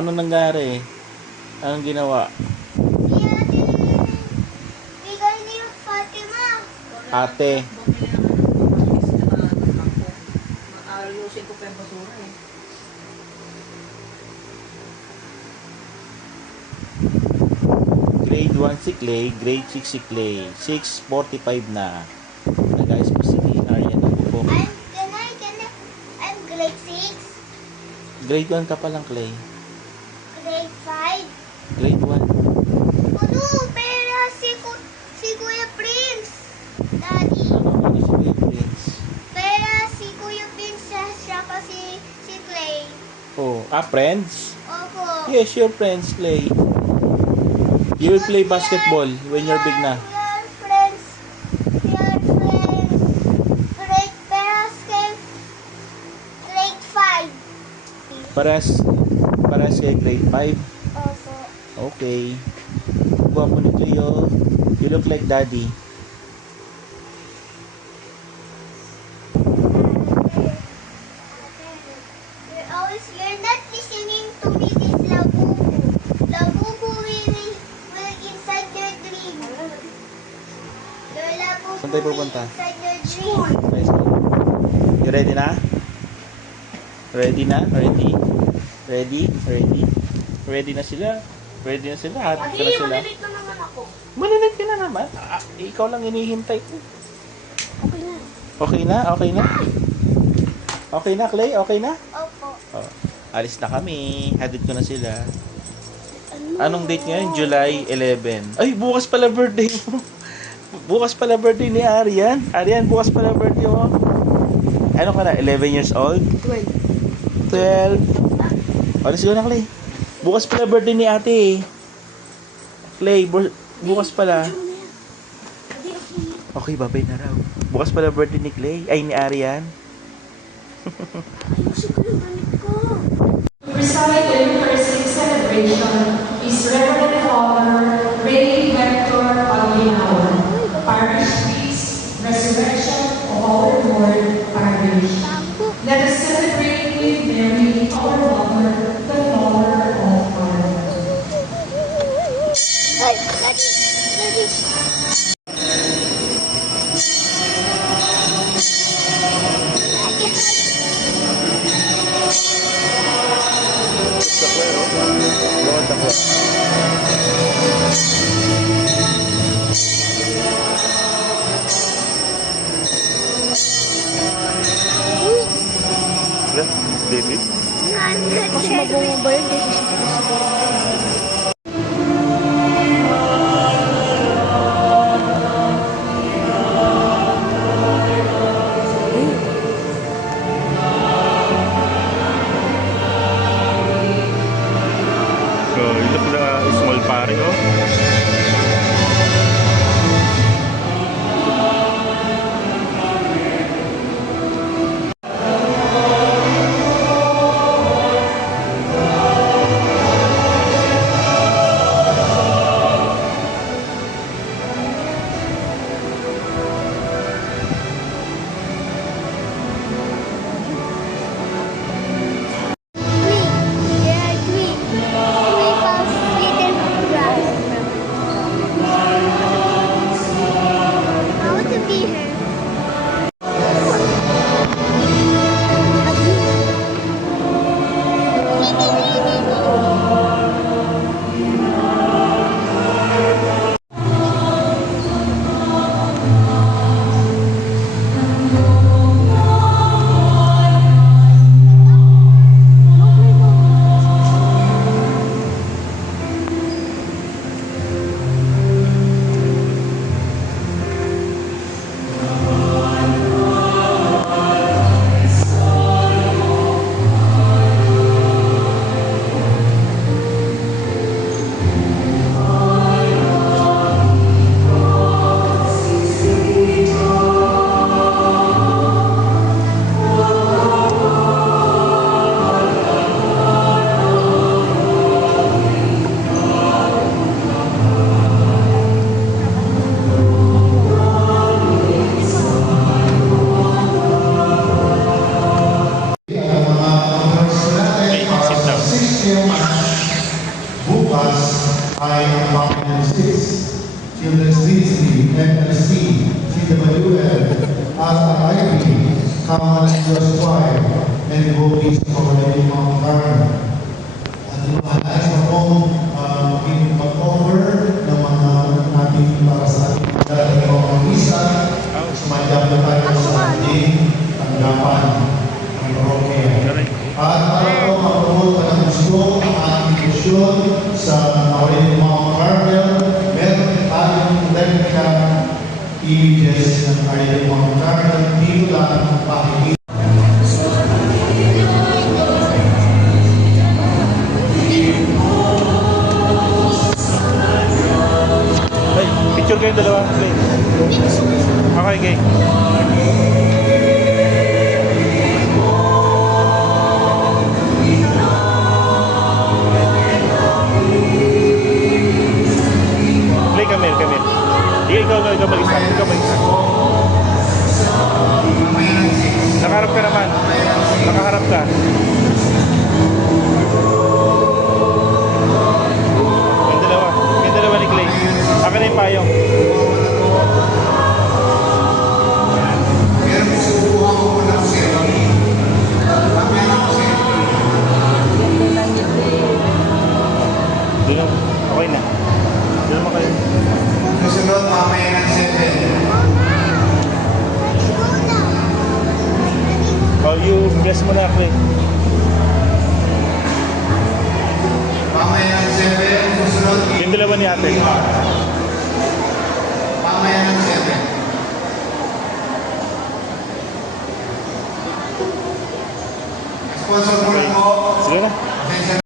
Ano nangyari? Anong ginawa? Bigay ni Fatima. Ate. Ayusin ko pa yung basura eh. Grade 1 si Clay, grade 6 si Clay. 6:45 na. Guys, po si Aryan na po. I'm grade 6. Grade 1 ka pa lang, Clay. Grade 5. Grade 1. Ano? Pero si Kuya Prince. Daddy. Ano si Kuya Prince? Pero si Kuya Prince siya kasi si Clay. Oh, friends? Opo. Yes, your friends, Clay. You will play basketball when you're big na. Your friends. Grade basket. Grade 5. Paras kay grade 5. Opo. Okay. Guwapo ni Cleo. You look like daddy. You're not listening to me, this Labubu. Labubu will inside your dream. Your Labubu Saan tayo pupunta? inside your dream. Nice. You ready na? Ready na? Ready? Ready? Ready? Ready na sila? Ready na sila? Hatid ka na sila? Malilate na naman ako. Malinit ka na naman. Ikaw lang inihintay ko. Okay na. Okay na? Okay na? Okay na, Clay? Okay na? Opo. Oh, alis na kami. Hatid ko na sila. Anong date ngayon? July 11. Ay, bukas pala birthday mo. Bukas pala birthday ni Arian. Arian, bukas pala birthday mo. Ano ka na? 11 years old? 12. 12. Alis ko na, Clay. Bukas pala birthday ni ate. Clay, bukas pala. Okay, babay na raw. Bukas pala birthday ni Clay. Ay, ni Arian. Ayusin ko yung gamit ko. Preside in Thursday celebration is Reverend Father Ray Hector Aguinaldo, Parish Priest, Resurrection of our Lord Parish. Let us celebrate with Mary, our Mother, the Mother of God. Ay, daddy. Baby. Mas mabango ba yun? So, ito pala small pare, oh. Lion Fountain 6, Children's Disney, NLC, CWL, RRIP, Kamal Just Choir, and Bobis Pawalay Mount Carmel. At nais na pong mag-offer ng mga natin para sa ating darating mga misa. Sumadya po tayo sa ating tanggapan ng parokya. At para po mag-promote ng gusto ang ating misyon sa Pawalay Mount Carmel, meron tayong replica images ng Pawalay Mount Carmel. Dito lang pakikita. Ay, picture kayong dalawa. Okay. Okay, okay. Play, Camille, Camille. Ikaw mag-isa. Ikaw mag-isa. Nakaharap ka naman. Nakaharap ka. Yung dalawa ni Clay. Akin na yung payong. Doon, okay na. Doon naman kayo. Susunod mamaya ng 7. Oh, you guess mo na, Clay. Mamaya ng 7, susunod Yung dalawa ni ate. mamaya ng 7. Sponsor po po. Sige na.